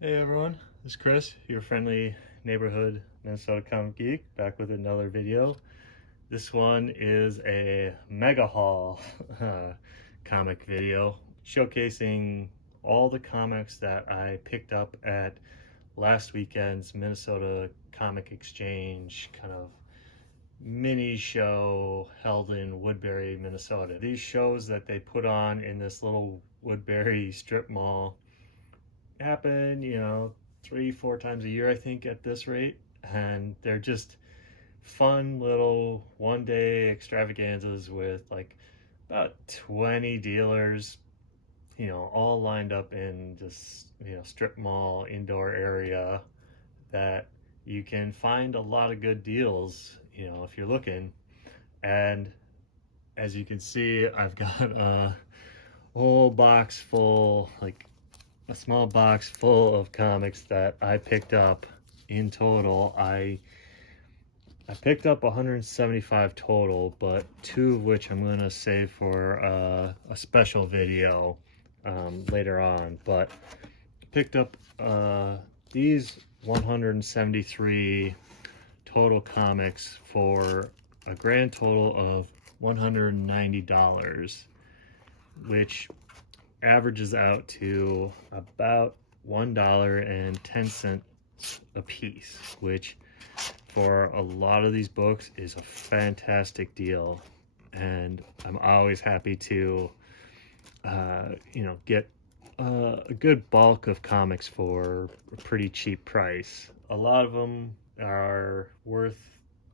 Hey everyone, this is Chris, your friendly neighborhood Minnesota comic geek, back with another video. This one is a mega haul comic video showcasing all the comics that I picked up at last weekend's Minnesota Comic Exchange kind of mini show held in Woodbury, Minnesota. These shows that they put on in this little Woodbury strip mall happen, 3-4 times a year, I think, at this rate, and they're just fun little one-day extravaganzas with like about 20 dealers, all lined up in this strip mall indoor area that you can find a lot of good deals if you're looking. And as you can see, I've got a whole box full, like a small box full of comics that I picked up. In total, I picked up 175 total, but 2 of which I'm going to save for a special video later on. But picked up these 173 total comics for a grand total of $190, which averages out to about $1.10 a piece, which for a lot of these books is a fantastic deal. And I'm always happy to get a good bulk of comics for a pretty cheap price. A lot of them are worth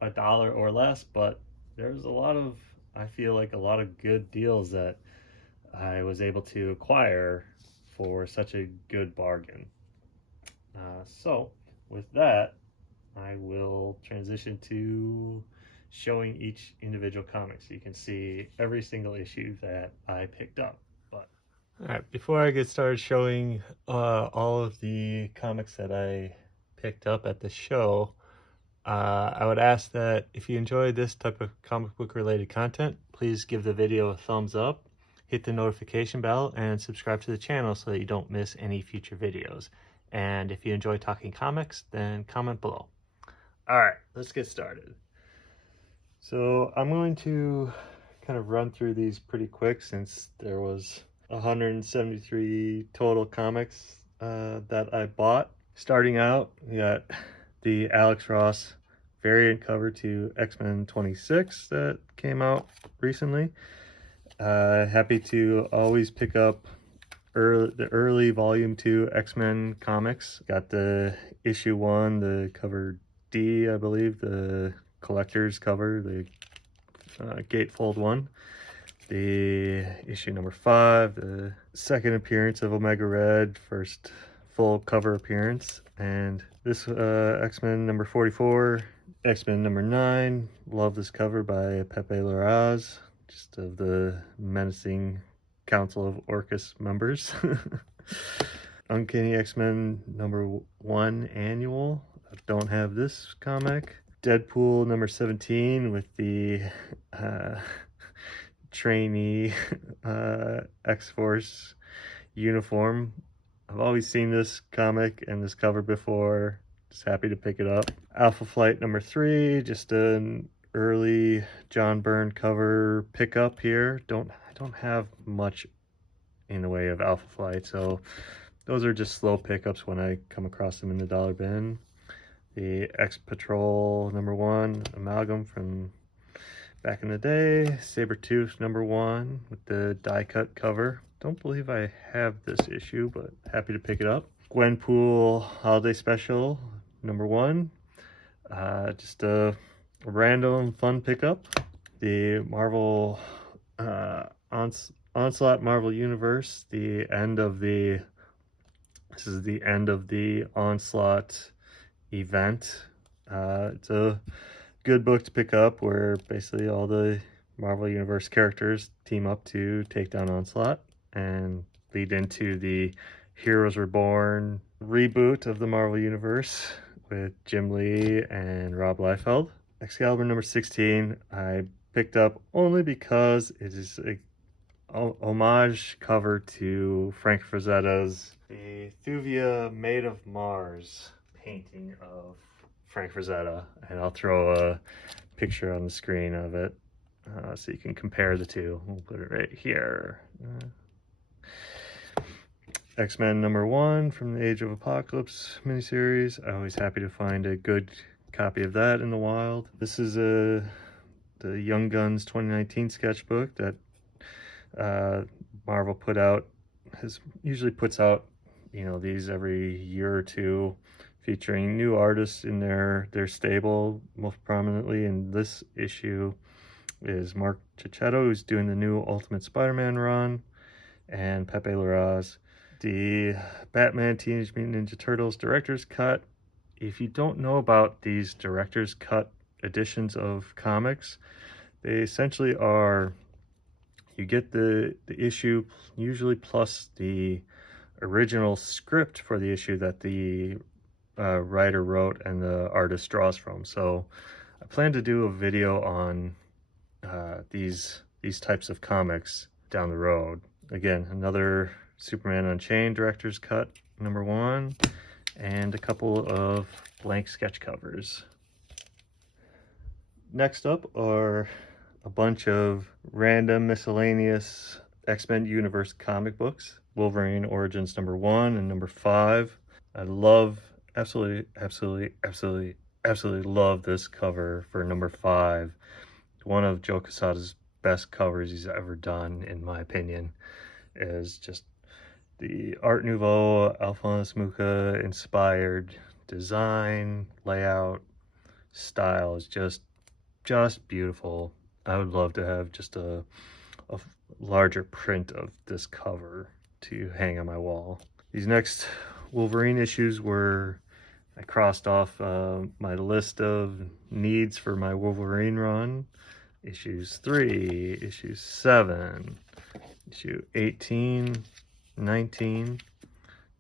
$1 or less, but there's I feel like a lot of good deals that I was able to acquire for such a good bargain. So with that, I will transition to showing each individual comic so you can see every single issue that I picked up. All right, before I get started showing all of the comics that I picked up at the show, I would ask that if you enjoy this type of comic book related content, please give the video a thumbs up, hit the notification bell, and subscribe to the channel so that you don't miss any future videos. And if you enjoy talking comics, then comment below. All right, let's get started. So I'm going to kind of run through these pretty quick since there was 173 total comics that I bought. Starting out, we got the Alex Ross variant cover to X-Men 26 that came out recently. Happy to always pick up the early volume 2 X-Men comics. Got the issue 1, the cover D, I believe, the collector's cover, the gatefold one. The issue number 5, the second appearance of Omega Red, first full cover appearance. And this X-Men number 44, X-Men number 9. Love this cover by Pepe Larraz, just of the menacing Council of Orcus members. Uncanny X-Men number 1 annual. I don't have this comic. Deadpool number 17 with the trainee X-Force uniform. I've always seen this comic and this cover before. Just happy to pick it up. Alpha Flight number 3, just an early John Byrne cover pickup here. I don't have much in the way of Alpha Flight, so those are just slow pickups when I come across them in the dollar bin. The X Patrol number 1 amalgam from back in the day. Sabretooth number 1 with the die cut cover. Don't believe I have this issue, but happy to pick it up. Gwenpool Holiday Special number 1. Just a random fun pickup. The Marvel Onslaught Marvel Universe, this is the end of the Onslaught event. It's a good book to pick up where basically all the Marvel Universe characters team up to take down Onslaught and lead into the Heroes Reborn reboot of the Marvel Universe with Jim Lee and Rob Liefeld. Excalibur number 16 I picked up only because it is a homage cover to Frank Frazetta's The Thuvia Maid of Mars painting of Frank Frazetta, and I'll throw a picture on the screen of it so you can compare the two. We'll put it right here. X-Men number 1 from the Age of Apocalypse miniseries. Always happy to find a good copy of that in the wild. This is the Young Guns 2019 sketchbook that Marvel usually puts out, these every year or two, featuring new artists in their stable. Most prominently in this issue is Mark Cicchetto, who's doing the new Ultimate Spider-Man run, and Pepe Larraz. The Batman Teenage Mutant Ninja Turtles Director's Cut. If you don't know about these Director's Cut editions of comics, they essentially are, you get the issue usually plus the original script for the issue that the writer wrote and the artist draws from. So I plan to do a video on these types of comics down the road. Again, another Superman Unchained Director's Cut number 1 and a couple of blank sketch covers. Next up are a bunch of random miscellaneous X-Men Universe comic books. Wolverine Origins number 1 and number 5. I absolutely love this cover for number 5. One of Joe Quesada's best covers he's ever done, in my opinion. Is just the Art Nouveau, Alphonse Mucha inspired design, layout, style is just beautiful. I would love to have just a larger print of this cover to hang on my wall. These next Wolverine issues I crossed off my list of needs for my Wolverine run. Issues 3, issue 7, issue 18, 19,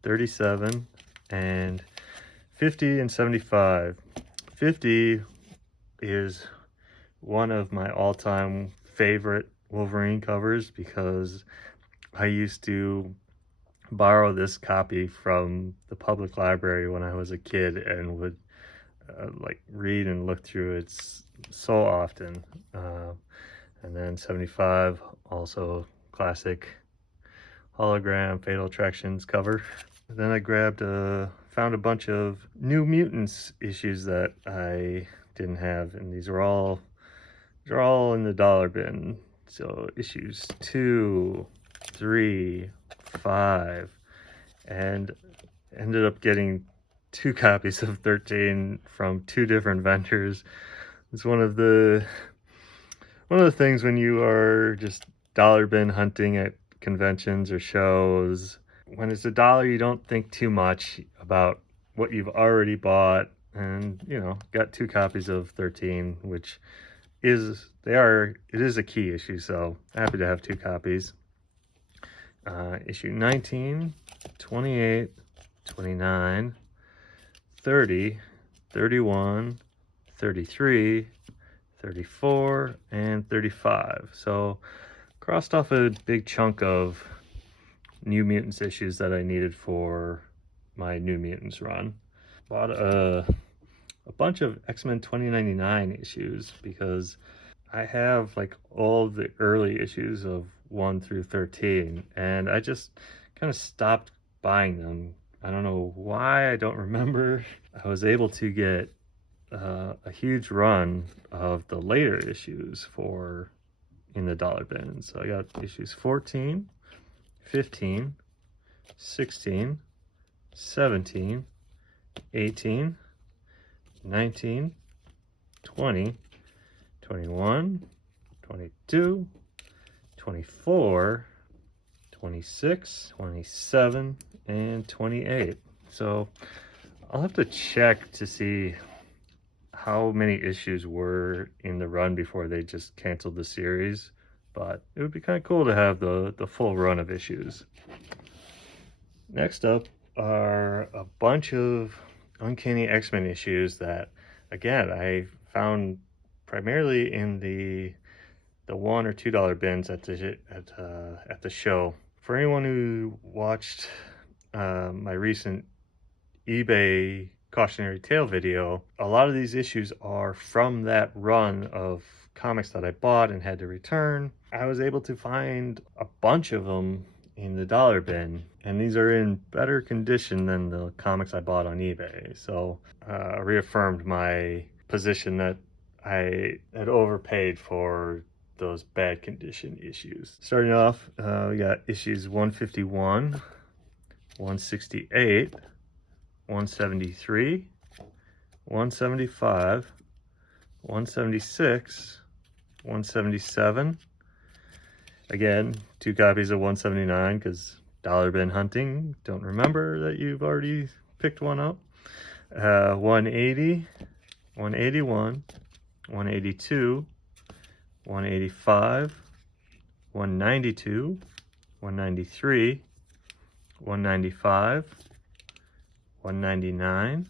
37, and 50 and 75. 50 is one of my all-time favorite Wolverine covers because I used to borrow this copy from the public library when I was a kid and would read and look through it so often. And then 75, also classic hologram Fatal Attractions cover. Then I found a bunch of New Mutants issues that I didn't have, and they're all in the dollar bin. So issues 2, 3, 5, and ended up getting 2 copies of 13 from 2 different vendors. It's one of the things when you are just dollar bin hunting at conventions or shows. When it's $1, you don't think too much about what you've already bought, and got 2 copies of 13, which it is a key issue, so happy to have 2 copies. Issue 19, 28, 29, 30, 31, 33, 34, and 35. So crossed off a big chunk of New Mutants issues that I needed for my New Mutants run. Bought a bunch of X-Men 2099 issues because I have all the early issues of 1 through 13, and I just kind of stopped buying them. I don't know why, I don't remember. I was able to get a huge run of the later issues in the dollar bin. So I got issues 14, 15, 16, 17, 18, 19, 20, 21, 22, 24, 26, 27, and 28. So I'll have to check to see how many issues were in the run before they just canceled the series, but it would be kind of cool to have the full run of issues. Next up are a bunch of Uncanny X-Men issues that, again, I found primarily in the $1 or $2 bins at the show. For anyone who watched my recent eBay cautionary tale video, a lot of these issues are from that run of comics that I bought and had to return. I was able to find a bunch of them in the dollar bin, and these are in better condition than the comics I bought on eBay. So reaffirmed my position that I had overpaid for those bad condition issues. Starting off, we got issues 151, 168, 173, 175, 176, 177. Again, 2 copies of 179 because dollar bin hunting. Don't remember that you've already picked one up. 180, 181, 182, 185, 192, 193, 195, 199,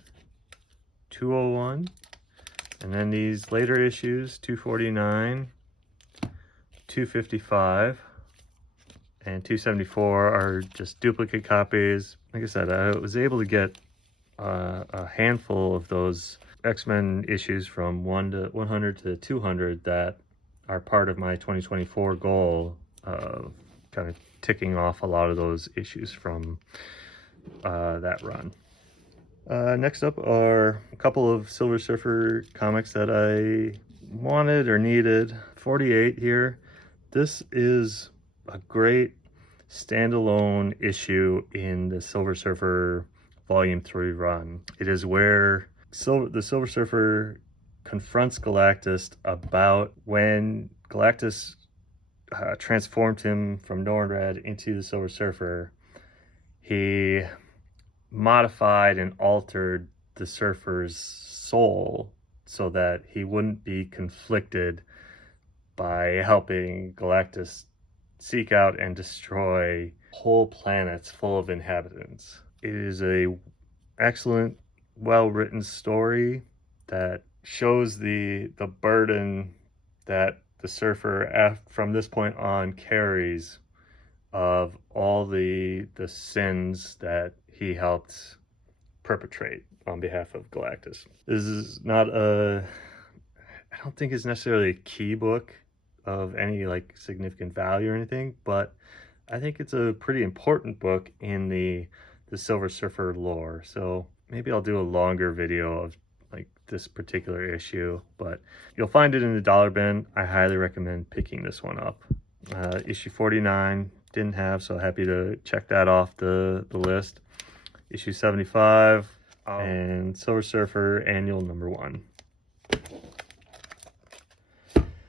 201, and then these later issues, 249, 255, and 274 are just duplicate copies. Like I said, I was able to get a handful of those X-Men issues from 100 to 200 that are part of my 2024 goal of kind of ticking off a lot of those issues from that run. Next up are a couple of Silver Surfer comics that I wanted or needed. 48 here. This is a great standalone issue in the Silver Surfer Volume 3 run. It is where the Silver Surfer confronts Galactus about when Galactus transformed him from Nornred into the Silver Surfer. He modified and altered the Surfer's soul so that he wouldn't be conflicted by helping Galactus seek out and destroy whole planets full of inhabitants. It is a excellent, well-written story that shows the burden that the Surfer from this point on carries of all the sins that he helped perpetrate on behalf of Galactus. This is not I don't think it's necessarily a key book of any like significant value or anything, but I think it's a pretty important book in the Silver Surfer lore. So maybe I'll do a longer video of like this particular issue, but you'll find it in the dollar bin. I highly recommend picking this one up. Issue 49 didn't have, so happy to check that off the list. Issue 75 and Silver Surfer Annual #1.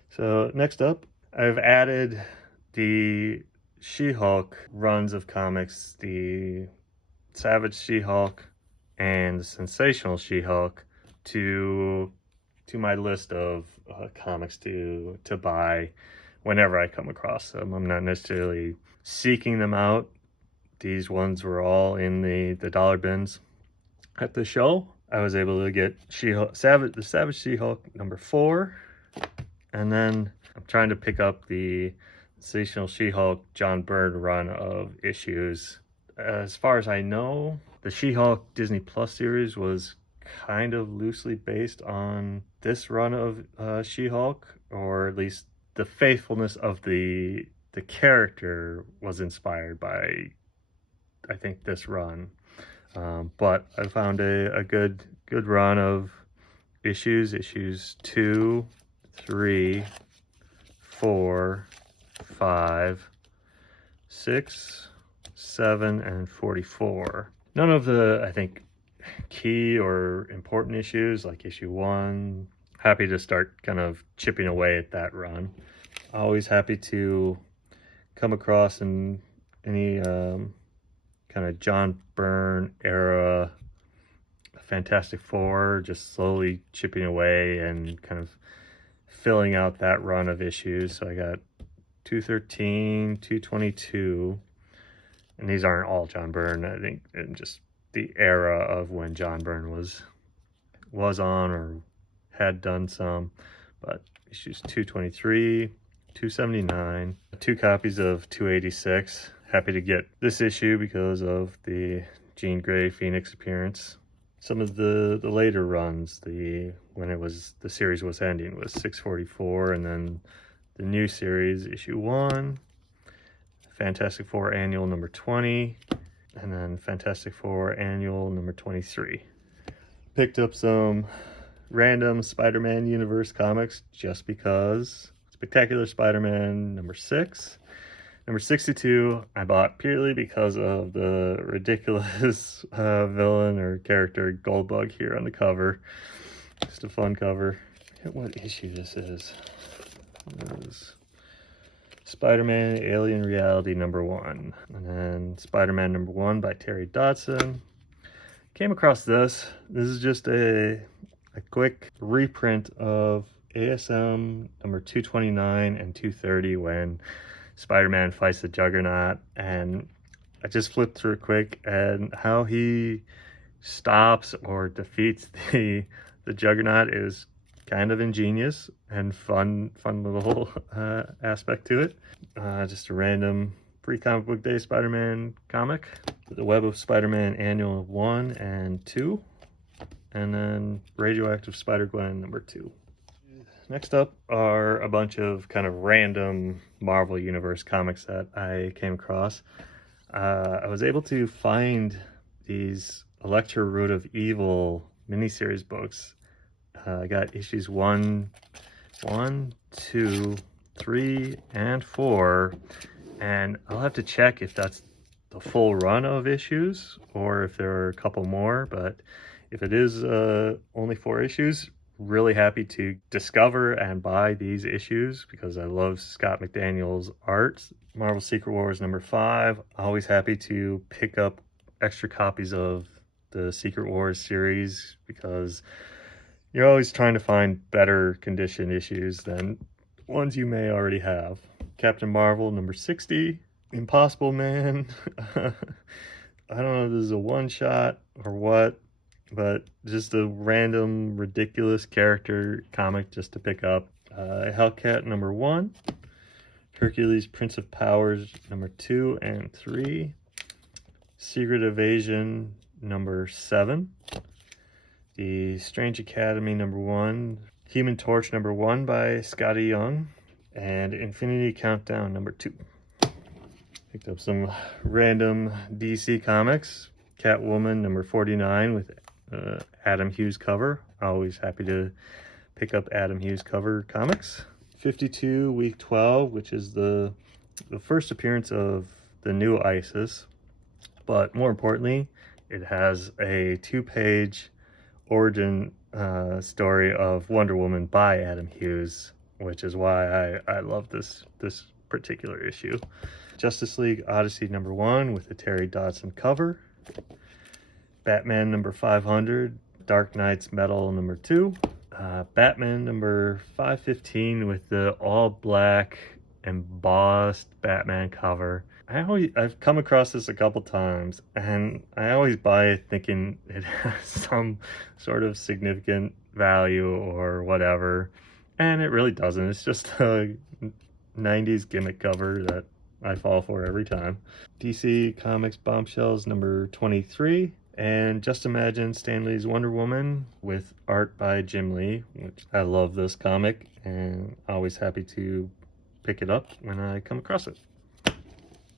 So next up, I've added the She-Hulk runs of comics, the Savage She-Hulk and the Sensational She-Hulk, to my list of comics to buy whenever I come across them. I'm not necessarily seeking them out. These ones were all in the dollar bins at the show. I was able to get the Savage She-Hulk #4, and then I'm trying to pick up the Sensational She-Hulk John Byrne run of issues. As far as I know, the She-Hulk Disney Plus series was kind of loosely based on this run of She-Hulk, or at least the faithfulness of the character was inspired by, I think, this run. But I found a good run of issues 2, 3, 4, 5, 6, 7, and 44. None of the, I think, key or important issues like issue 1. Happy to start kind of chipping away at that run. Always happy to come across in any kind of John Byrne era Fantastic Four, just slowly chipping away and kind of filling out that run of issues. So I got 213, 222, and these aren't all John Byrne. I think in just the era of when John Byrne was on or had done some, but issues 223, 279, 2 copies of 286. Happy to get this issue because of the Jean Grey Phoenix appearance. Some of the later runs, when the series was ending, was 644, and then the new series, issue 1, Fantastic Four Annual number 20, and then Fantastic Four Annual number 23. Picked up some random Spider-Man universe comics just because. Spectacular Spider-Man number 6. Number 62, I bought purely because of the ridiculous villain or character Goldbug here on the cover. Just a fun cover. I forget what issue this is. It was Spider-Man Alien Reality number 1. And then Spider-Man number 1 by Terry Dodson. Came across this. This is just a quick reprint of ASM number 229 and 230 when Spider-Man fights the Juggernaut, and I just flipped through it quick, and how he stops or defeats the Juggernaut is kind of ingenious and fun little aspect to it. Just a random pre-comic book day Spider-Man comic. The Web of Spider-Man Annual 1 and 2, and then Radioactive Spider-Gwen number 2. Next up are a bunch of kind of random Marvel Universe comics that I came across. I was able to find these Elektra Root of Evil miniseries books. I got issues 1, 2, 3, and 4, and I'll have to check if that's the full run of issues or if there are a couple more, but if it is only 4 issues, really happy to discover and buy these issues because I love Scott McDaniel's art. Marvel Secret Wars number 5, always happy to pick up extra copies of the Secret Wars series because you're always trying to find better condition issues than ones you may already have. Captain Marvel number 60, Impossible Man. I don't know if this is a one-shot or what, but just a random ridiculous character comic just to pick up. Hellcat number 1, Hercules Prince of Powers number 2 and 3, Secret Invasion number 7, The Strange Academy number 1, Human Torch number 1 by Scotty Young, and Infinity Countdown number 2. Picked up some random DC comics. Catwoman number 49 with Adam Hughes cover. Always happy to pick up Adam Hughes cover comics. 52 week 12, which is the first appearance of the new ISIS, but more importantly, it has a 2-page origin story of Wonder Woman by Adam Hughes, which is why I love this particular issue. Justice League Odyssey number 1 with the Terry Dodson cover. Batman number 500, Dark Knight's Metal number 2, Batman number 515 with the all black embossed Batman cover. I've come across this a couple times, and I always buy it thinking it has some sort of significant value or whatever, and it really doesn't. It's just a 90s gimmick cover that I fall for every time. DC Comics Bombshells number 23, and Just Imagine Stan Lee's Wonder Woman with art by Jim Lee, which I love this comic and always happy to pick it up when I come across it.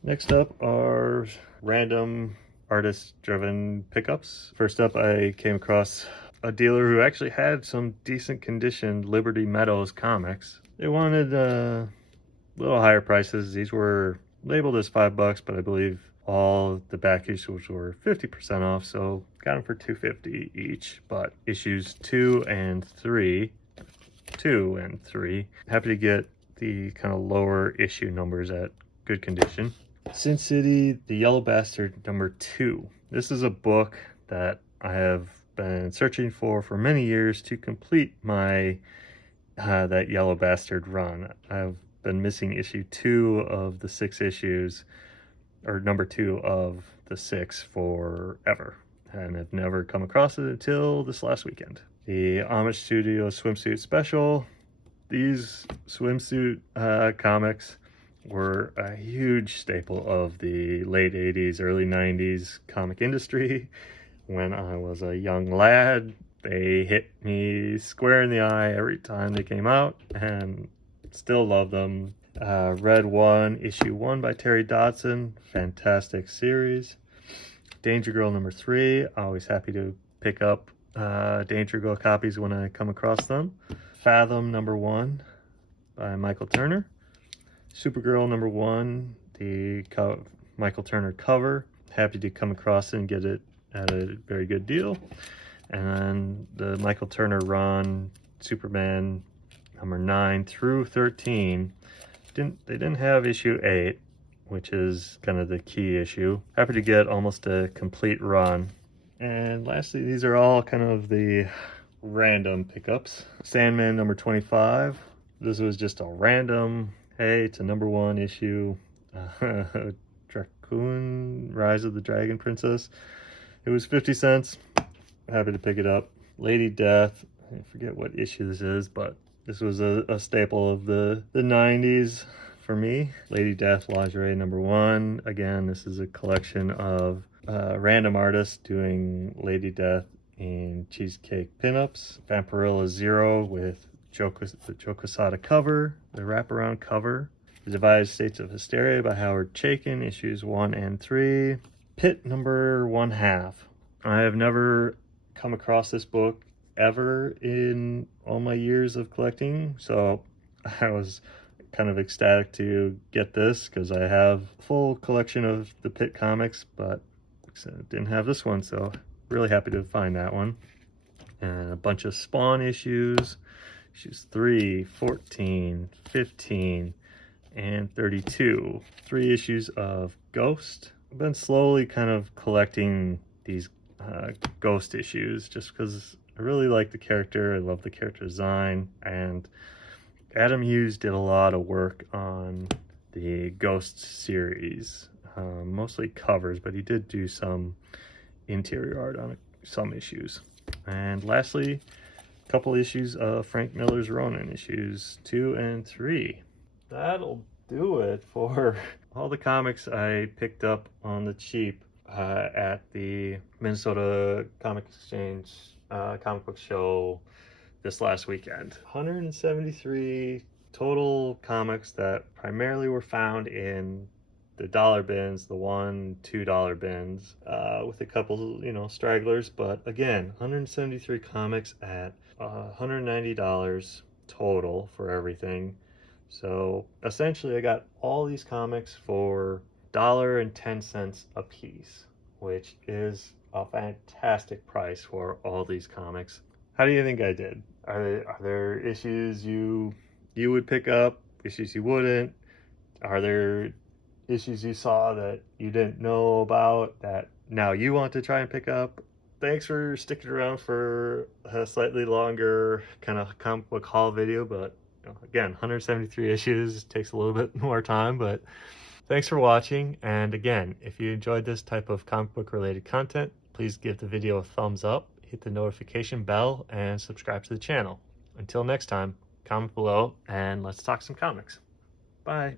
Next up are random artist-driven pickups. First up, I came across a dealer who actually had some decent condition Liberty Meadows comics. They wanted a little higher prices. These were labeled as $5, but I believe all the back issues were 50% off, so got them for $2.50 each. But issues 2 and 3, happy to get the kind of lower issue numbers at good condition. Sin City, The Yellow Bastard #2. This is a book that I have been searching for many years to complete my that Yellow Bastard run. I've been missing issue 2 of the 6 issues, or #2 of the 6 forever, and have never come across it until this last weekend. The Amish Studio swimsuit special. These swimsuit comics were a huge staple of the late 80s, early 90s comic industry. When I was a young lad, they hit me square in the eye every time they came out, and still love them. Red 1, issue 1 by Terry Dodson, fantastic series. Danger Girl #3, always happy to pick up Danger Girl copies when I come across them. Fathom #1 by Michael Turner. Supergirl #1, the Michael Turner cover, happy to come across and get it at a very good deal. And then the Michael Turner run, Superman #9 through 13. They didn't have issue 8, which is kind of the key issue. Happy to get almost a complete run. And lastly, these are all kind of the random pickups. Sandman #25. This was just a random, hey, it's a #1 issue. Dracoon, Rise of the Dragon Princess. It was 50 cents. Happy to pick it up. Lady Death, I forget what issue this is, but this was a staple of the 90s for me. Lady Death Lingerie #1. Again, this is a collection of random artists doing Lady Death in cheesecake pinups. Vampirilla Zero with the Joe Quesada cover, the wraparound cover. The Divided States of Hysteria by Howard Chaykin, issues 1 and 3. Pit #1/2. I have never come across this book ever in all my years of collecting, so I was kind of ecstatic to get this because I have a full collection of the Pit comics, but didn't have this one, so really happy to find that one. And a bunch of Spawn issues 3, 14, 15, and 32. 3 issues of Ghost. I've been slowly kind of collecting these Ghost issues just because I really like the character. I love the character design, and Adam Hughes did a lot of work on the Ghost series, mostly covers, but he did do some interior art on some issues. And lastly, a couple issues of Frank Miller's Ronin, issues 2 and 3. That'll do it for all the comics I picked up on the cheap at the Minnesota Comic Exchange comic book show this last weekend. 173 total comics that primarily were found in the dollar bins, the $1, $2 bins, with a couple, stragglers. But again, 173 comics at $190 total for everything. So essentially I got all these comics for $1.10 a piece, which is a fantastic price for all these comics. How do you think I did? Are there issues you would pick up, issues you wouldn't? Are there issues you saw that you didn't know about that now you want to try and pick up? Thanks for sticking around for a slightly longer kind of comic book haul video, but again, 173 issues takes a little bit more time, but thanks for watching. And again, if you enjoyed this type of comic book related content, please give the video a thumbs up, hit the notification bell, and subscribe to the channel. Until next time, comment below and let's talk some comics. Bye.